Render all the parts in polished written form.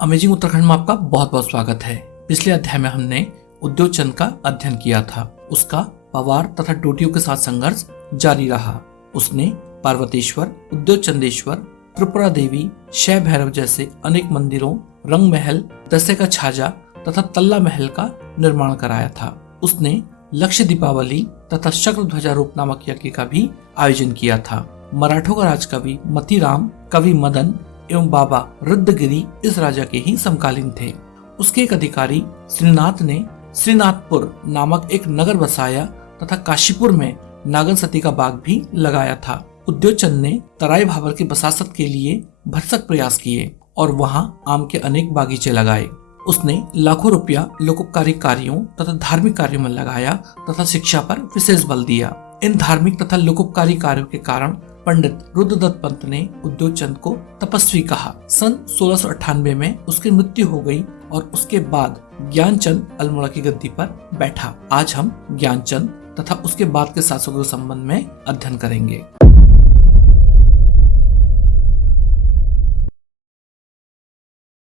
Amazing Uttarakhand में आपका बहुत बहुत स्वागत है। पिछले अध्याय में हमने उद्योग चंद का अध्ययन किया था। उसका पवार तथा डोटियों के साथ संघर्ष जारी रहा। उसने पार्वतेश्वर, उद्योग चंदेश्वर, त्रिपुरा देवी, शैव भैरव जैसे अनेक मंदिरों, रंग महल, दसे का छाजा तथा तल्ला महल का निर्माण कराया था। उसने लक्ष्य दीपावली तथा शक्र ध्वजारोप नामक यज्ञ का भी आयोजन किया था। मराठों का राजकवि मतीराम, कवि मदन एवं बाबा रुद्रगिरी इस राजा के ही समकालीन थे। उसके एक अधिकारी श्रीनाथ ने श्रीनाथपुर नामक एक नगर बसाया तथा काशीपुर में नागन सती का बाग भी लगाया था। उद्योग चंद ने तराई भाबर की बसासत के लिए भरसक प्रयास किए और वहां आम के अनेक बागीचे लगाए। उसने लाखों रुपया लोकोपकारी कार्यों तथा धार्मिक कार्यों में लगाया तथा शिक्षा पर विशेष बल दिया। इन धार्मिक तथा लोकोपकारी कार्यों के कारण पंडित रुद्रदत्त पंत ने उद्योग चंद को तपस्वी कहा। सन 1698 में उसकी मृत्यु हो गई और उसके बाद ज्ञानचंद अल्मोड़ा की गद्दी पर बैठा। आज हम ज्ञानचंद तथा उसके बाद के शासकों के संबंध में अध्ययन करेंगे।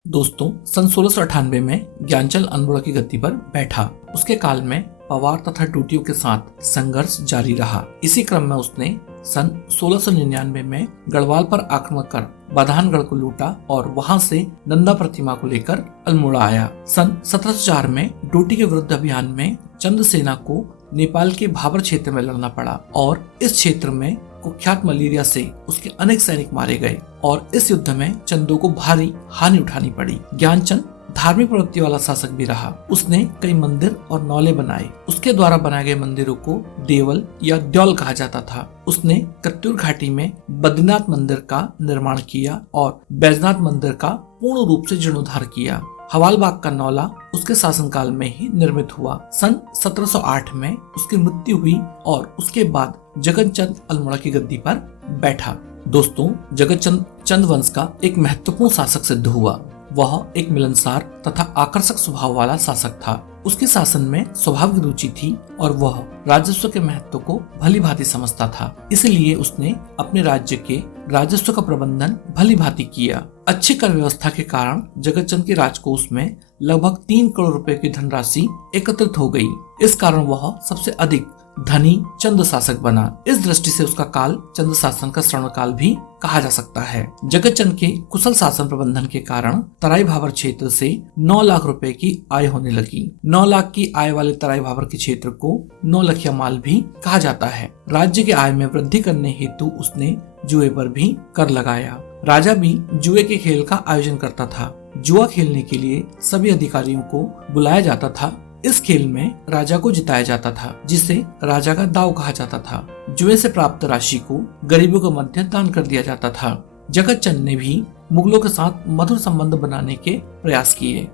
दोस्तों, सन 1698 में ज्ञानचंद अल्मोड़ा की गद्दी पर बैठा। उसके काल में पवार तथा डोटियों के साथ संघर्ष जारी रहा। इसी क्रम में उसने सन 1699 में गढ़वाल पर आक्रमण कर बधानगढ़ को लूटा और वहां से नंदा प्रतिमा को लेकर अल्मोड़ा आया। सन 1704 में डोटी के विरुद्ध अभियान में चंद सेना को नेपाल के भाबर क्षेत्र में लड़ना पड़ा और इस क्षेत्र में कुख्यात मलेरिया से उसके अनेक सैनिक मारे गए और इस युद्ध में चंदों को भारी हानि उठानी पड़ी। ज्ञानचंद धार्मिक प्रवृत्ति वाला शासक भी रहा। उसने कई मंदिर और नौले बनाए। उसके द्वारा बनाए गए मंदिरों को देवल या द्योल कहा जाता था। उसने कत्यूर घाटी में बद्रीनाथ मंदिर का निर्माण किया और बैजनाथ मंदिर का पूर्ण रूप से जीर्णोद्धार किया। हवालबाग का नौला उसके शासनकाल में ही निर्मित हुआ। सन 1708 में उसकी मृत्यु हुई और उसके बाद जगतचंद अल्मोड़ा की गद्दी पर बैठा। दोस्तों, जगतचंद चंद वंश का एक महत्वपूर्ण शासक सिद्ध हुआ। वह एक मिलनसार तथा आकर्षक स्वभाव वाला शासक था। उसके शासन में स्वाभाविक रुचि थी और वह राजस्व के महत्व को भली भांति समझता था। इसलिए उसने अपने राज्य के राजस्व का प्रबंधन भली भांति किया। अच्छी कर व्यवस्था के कारण जगतचंद के राजकोष में लगभग 3 करोड़ रुपए की धनराशि एकत्रित हो गई। इस कारण वह सबसे अधिक धनी चंद शासक बना। इस दृष्टि से उसका काल चंद शासन का स्वर्ण काल भी कहा जा सकता है। जगतचंद के कुशल शासन प्रबंधन के कारण तराई भाबर क्षेत्र से 9 लाख रुपए की आय होने लगी। 9 लाख की आय वाले तराई भाबर के क्षेत्र को 9 लखिया माल भी कहा जाता है। राज्य की आय में वृद्धि करने हेतु उसने जुए पर भी कर लगाया। राजा भी जुए के खेल का आयोजन करता था। जुआ खेलने के लिए सभी अधिकारियों को बुलाया जाता था। इस खेल में राजा को जिताया जाता था, जिसे राजा का दाव कहा जाता था। जुए से प्राप्त राशि को गरीबों के मध्य दान कर दिया जाता था। जगतचंद ने भी मुगलों के साथ मधुर संबंध बनाने के प्रयास किए।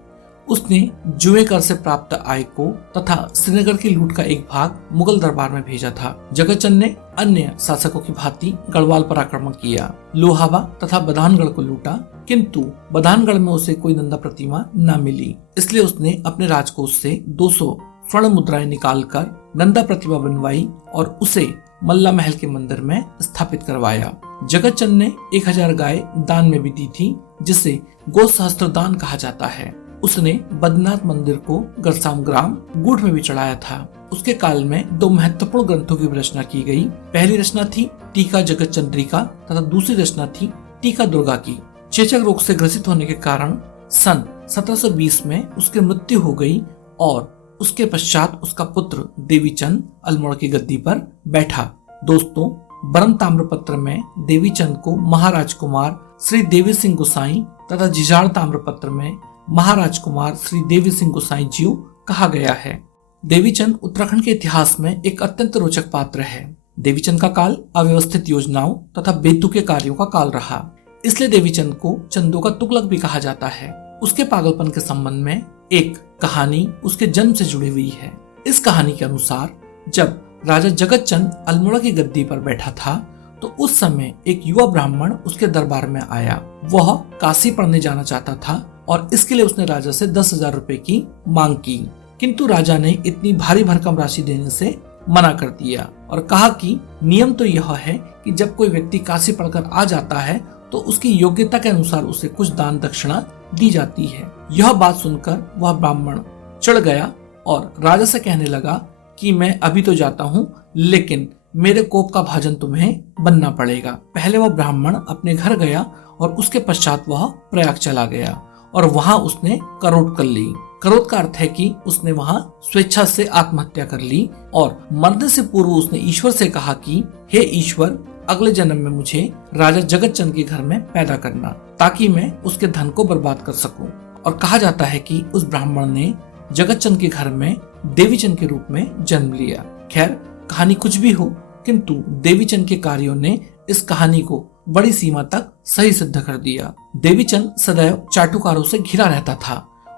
उसने जुए कर से प्राप्त आय को तथा श्रीनगर की लूट का एक भाग मुगल दरबार में भेजा था। जगतचंद ने अन्य शासकों की भांति गढ़वाल पर आक्रमण किया, लोहावा तथा बधानगढ़ को लूटा, किंतु बधानगढ़ में उसे कोई नंदा प्रतिमा न मिली। इसलिए उसने अपने राजकोष से 200 स्वर्ण मुद्राएं निकालकर नंदा प्रतिमा बनवाई और उसे मल्ला महल के मंदिर में स्थापित करवाया। जगतचंद ने 1000 गाय दान में भी दी थी, जिसे गो सहस्त्र दान कहा जाता है। उसने बद्रीनाथ मंदिर को गरसाम ग्राम गूढ़ में भी चढ़ाया था। उसके काल में 2 महत्वपूर्ण ग्रंथों की रचना की गई। पहली रचना थी टीका जगतचंद्रिका तथा दूसरी रचना थी टीका दुर्गा की। चेचक रोग से ग्रसित होने के कारण सन 1720 में उसकी मृत्यु हो गई और उसके पश्चात उसका पुत्र देवीचंद अल्मोड़ा की गद्दी पर बैठा। दोस्तों, बरम ताम्रपत्र में देवीचंद को महाराज कुमार श्री देवी सिंह गोसाई तथा जिजाड़ ताम्रपत्र में महाराज कुमार श्री देवी सिंह गोसाई जी कहा गया है। देवीचंद उत्तराखंड के इतिहास में एक अत्यंत रोचक पात्र है। देवीचंद का काल अव्यवस्थित योजनाओं तथा बेतुके कार्यों का काल रहा। इसलिए देवीचंद को चंदों का तुगलक भी कहा जाता है। उसके पागलपन के संबंध में एक कहानी उसके जन्म से जुड़ी हुई है। इस कहानी के अनुसार जब राजा जगतचंद अल्मोड़ा की गद्दी पर बैठा था तो उस समय एक युवा ब्राह्मण उसके दरबार में आया। वह काशी पढ़ने जाना चाहता था और इसके लिए उसने राजा से 10,000 रुपए की मांग की, किंतु राजा ने इतनी भारी भरकम राशि देने से मना कर दिया और कहा कि नियम तो यह है कि जब कोई व्यक्ति काशी पढ़कर आ जाता है तो उसकी योग्यता के अनुसार उसे कुछ दान दक्षिणा दी जाती है। यह बात सुनकर वह ब्राह्मण चिढ़ गया और राजा से कहने लगा कि मैं अभी तो जाता हूँ, लेकिन मेरे कोप का भाजन तुम्हें बनना पड़ेगा। पहले वह ब्राह्मण अपने घर गया और उसके पश्चात वह प्रयाग चला गया और वहां उसने करोट कर ली। करोट का अर्थ है कि उसने वहां स्वेच्छा से आत्महत्या कर ली और मरने से पूर्व उसने ईश्वर से कहा कि हे ईश्वर, अगले जन्म में मुझे राजा जगतचंद के घर में पैदा करना, ताकि मैं उसके धन को बर्बाद कर सकूं। और कहा जाता है कि उस ब्राह्मण ने जगतचंद के घर में देवीचंद के रूप में जन्म लिया। खैर, कहानी कुछ भी हो, किंतु देवीचंद के कार्यों ने इस कहानी को बड़ी सीमा तक सही सिद्ध कर दिया। देवीचंद सदैव चाटुकारों से घिरा रहता था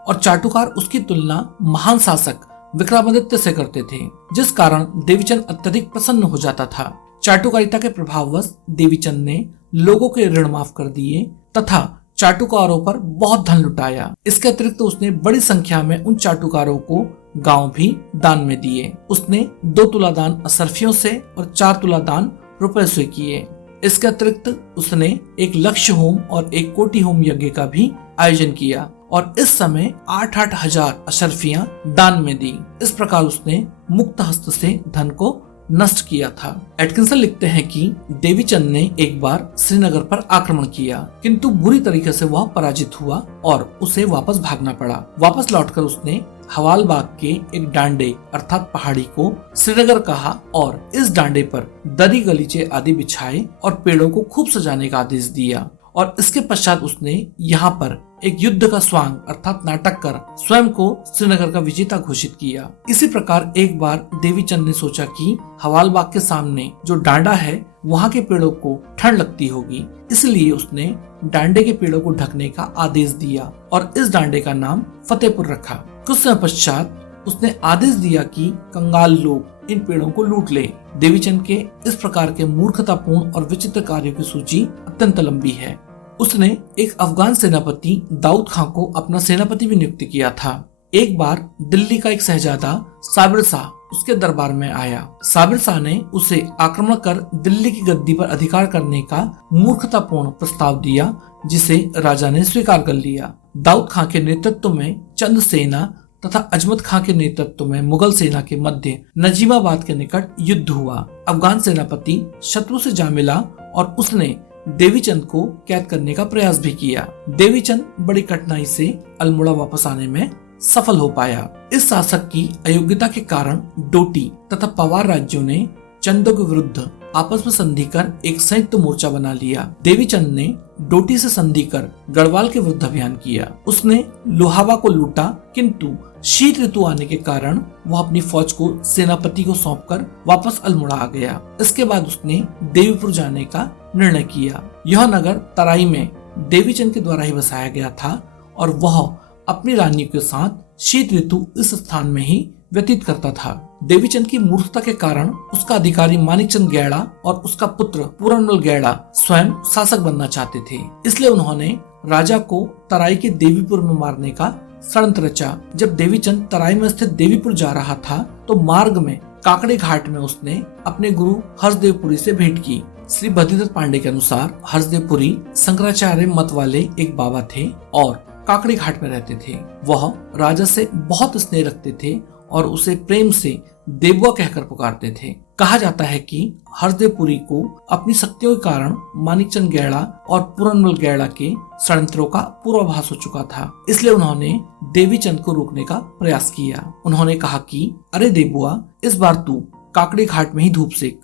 और चाटुकार उसकी तुलना महान शासक विक्रमादित्य से करते थे, जिस कारण देवीचंद अत्यधिक प्रसन्न हो जाता था। चाटुकारिता के प्रभाववश देवीचंद ने लोगों के ऋण माफ कर दिए तथा चाटुकारों पर बहुत धन लुटाया। इसके अतिरिक्त उसने बड़ी संख्या में उन चाटुकारों को गांव भी दान में दिए। उसने 2 तुला दान असरफियों से और 4 तुला दान रुपए से किए। इसके अतिरिक्त उसने 1 लक्ष्य होम और 1 कोटि होम यज्ञ का भी आयोजन किया और इस समय 8-8 हजार अशर्फियां दान में दी। इस प्रकार उसने मुक्त हस्त से धन को नष्ट किया था। एटकिंसन लिखते हैं कि देवीचंद ने एक बार श्रीनगर पर आक्रमण किया, किंतु बुरी तरीके से वह पराजित हुआ और उसे वापस भागना पड़ा। वापस लौटकर उसने हवालबाग के एक डांडे अर्थात पहाड़ी को श्रीनगर कहा और इस डांडे पर दरी गलीचे आदि बिछाए और पेड़ों को खूब सजाने का आदेश दिया। और इसके पश्चात उसने यहाँ पर एक युद्ध का स्वांग अर्थात नाटक कर स्वयं को श्रीनगर का विजेता घोषित किया। इसी प्रकार एक बार देवीचंद ने सोचा कि हवालबाग के सामने जो डांडा है वहाँ के पेड़ों को ठंड लगती होगी, इसलिए उसने डांडे के पेड़ों को ढकने का आदेश दिया और इस डांडे का नाम फतेहपुर रखा। कुछ समय पश्चात उसने आदेश दिया कि कंगाल लोग इन पेड़ों को लूट ले। देवीचंद के इस प्रकार के मूर्खतापूर्ण और विचित्र कार्यों की सूची अत्यंत लंबी है। उसने एक अफगान सेनापति दाऊद खां को अपना सेनापति भी नियुक्त किया था। एक बार दिल्ली का एक शहजादा साबिर शाह उसके दरबार में आया। साबिर शाह ने उसे आक्रमण कर दिल्ली की गद्दी पर अधिकार करने का मूर्खतापूर्ण प्रस्ताव दिया, जिसे राजा ने स्वीकार कर लिया। दाऊद खां के नेतृत्व में चंद सेना तथा अजमत खां के नेतृत्व में मुगल सेना के मध्य नजीमाबाद के निकट युद्ध हुआ। अफगान सेनापति शत्रु से जा मिला और उसने देवीचंद को कैद करने का प्रयास भी किया। देवीचंद बड़ी कठिनाई से अल्मोड़ा वापस आने में सफल हो पाया। इस शासक की अयोग्यता के कारण डोटी तथा पवार राज्यों ने चंदों के विरुद्ध आपस में संधि कर एक संयुक्त मोर्चा बना लिया। देवीचंद ने डोटी से संधि कर गढ़वाल के विरुद्ध अभियान किया। उसने लोहावा को लूटा, किंतु शीत ऋतु आने के कारण वह अपनी फौज को सेनापति को सौंपकर वापस अल्मोड़ा आ गया। इसके बाद उसने देवीपुर जाने का निर्णय किया। यह नगर तराई में देवीचंद के द्वारा ही बसाया गया था और वह अपनी रानियों के साथ शीत ऋतु इस स्थान में ही व्यतीत करता था। देवीचंद की मूर्खता के कारण उसका अधिकारी मानिकचंद गैड़ा और उसका पुत्र पूरनमल गैड़ा स्वयं शासक बनना चाहते थे। इसलिए उन्होंने राजा को तराई के देवीपुर में मारने का षड्यंत्र रचा। जब देवीचंद तराई में स्थित देवीपुर जा रहा था तो मार्ग में काकड़े घाट में उसने अपने गुरु हर्षदेवपुरी से भेंट की। श्री भद्रीदत्त पांडे के अनुसार हर्षदेवपुरी शंकराचार्य मत वाले एक बाबा थे और काकड़ी घाट में रहते थे। वह राजा से बहुत स्नेह रखते थे और उसे प्रेम से देवुआ कहकर पुकारते थे। कहा जाता है कि हर्षदेवपुरी को अपनी शक्तियों के कारण मानिकचंद गैड़ा और पूरनमल गैड़ा के षड्यंत्रों का पूर्वाभास हो चुका था। इसलिए उन्होंने देवीचंद को रोकने का प्रयास किया। उन्होंने कहा कि अरे देवुआ, इस बार तू काकड़ी घाट में ही धूप सेक,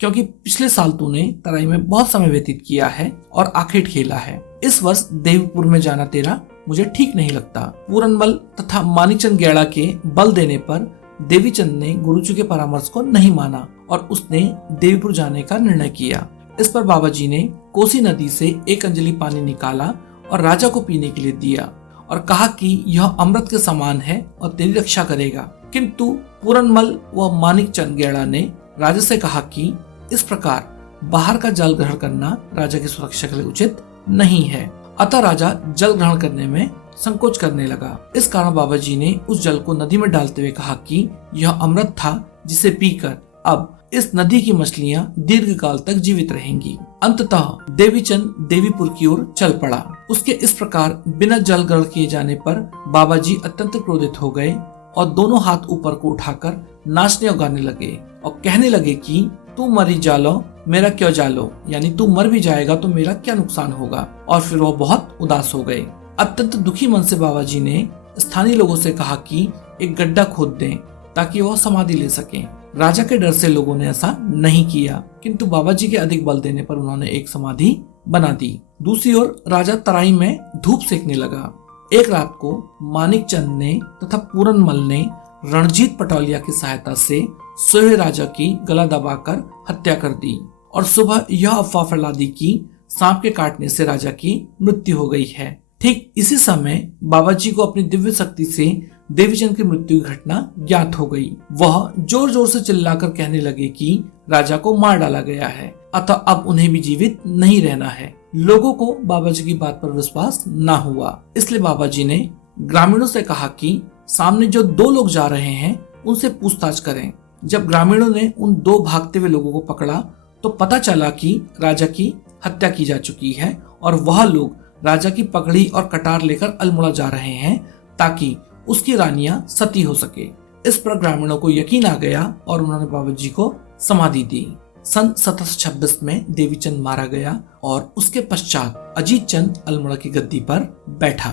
क्योंकि पिछले साल तूने तराई में बहुत समय व्यतीत किया है और आखेट खेला है। इस वर्ष देवीपुर में जाना तेरा मुझे ठीक नहीं लगता। पूरनमल तथा मानिकचंद गैड़ा के बल देने पर देवीचंद ने गुरुजी के परामर्श को नहीं माना और उसने देवीपुर जाने का निर्णय किया। इस पर बाबा जी ने कोसी नदी से एक अंजलि पानी निकाला और राजा को पीने के लिए दिया और कहा कि यह अमृत के समान है और तेरी रक्षा करेगा। किंतु पूरनमल व मानिकचंद गैड़ा ने राजा से कहा कि इस प्रकार बाहर का जल ग्रहण करना राजा की सुरक्षा के लिए उचित नहीं है। अतः राजा जल ग्रहण करने में संकोच करने लगा। इस कारण बाबा जी ने उस जल को नदी में डालते हुए कहा कि यह अमृत था, जिसे पीकर अब इस नदी की मछलियां दीर्घ काल तक जीवित रहेंगी। अंततः देवीचंद देवीपुर की ओर चल पड़ा। उसके इस प्रकार बिना जल ग्रहण किए जाने पर बाबा जी अत्यंत क्रोधित हो गए और दोनों हाथ ऊपर को उठाकर नाचने और गाने लगे और कहने लगे कि तू मरी जालो मेरा क्यों जालो, यानी तू मर भी जाएगा तो मेरा क्या नुकसान होगा। और फिर वो बहुत उदास हो गए। अत्यंत दुखी मन से बाबा जी ने स्थानीय लोगों से कहा कि एक गड्ढा खोद दें ताकि वह समाधि ले सकें। राजा के डर से लोगों ने ऐसा नहीं किया, किंतु बाबा जी के अधिक बल देने पर उन्होंने एक समाधि बना दी। दूसरी ओर राजा तराई में धूप सेकने लगा। एक रात को मानिक चंद ने तथा पूरनमल ने रणजीत पटौलिया की सहायता से सोहे राजा की गला दबाकर हत्या कर दी और सुबह यह अफवाह फैला दी कि सांप के काटने से राजा की मृत्यु हो गई है। ठीक इसी समय बाबा जी को अपनी दिव्य शक्ति से देवीचंद की मृत्यु की घटना ज्ञात हो गई। वह जोर जोर से चिल्लाकर कहने लगे कि राजा को मार डाला गया है, अतः अब उन्हें भी जीवित नहीं रहना है। लोगों को बाबा जी की बात पर विश्वास न हुआ, इसलिए बाबा जी ने ग्रामीणों से कहा कि सामने जो 2 लोग जा रहे हैं उनसे पूछताछ करें। जब ग्रामीणों ने उन 2 भागते हुए लोगों को पकड़ा तो पता चला कि राजा की हत्या की जा चुकी है और वह लोग राजा की पगड़ी और कटार लेकर अल्मोड़ा जा रहे हैं ताकि उसकी रानियां सती हो सके। इस पर ग्रामीणों को यकीन आ गया और उन्होंने बाबा जी को समाधि दी। सन 1726 में देवीचंद मारा गया और उसके पश्चात अजीत चंद अल्मोड़ा की गद्दी पर बैठा।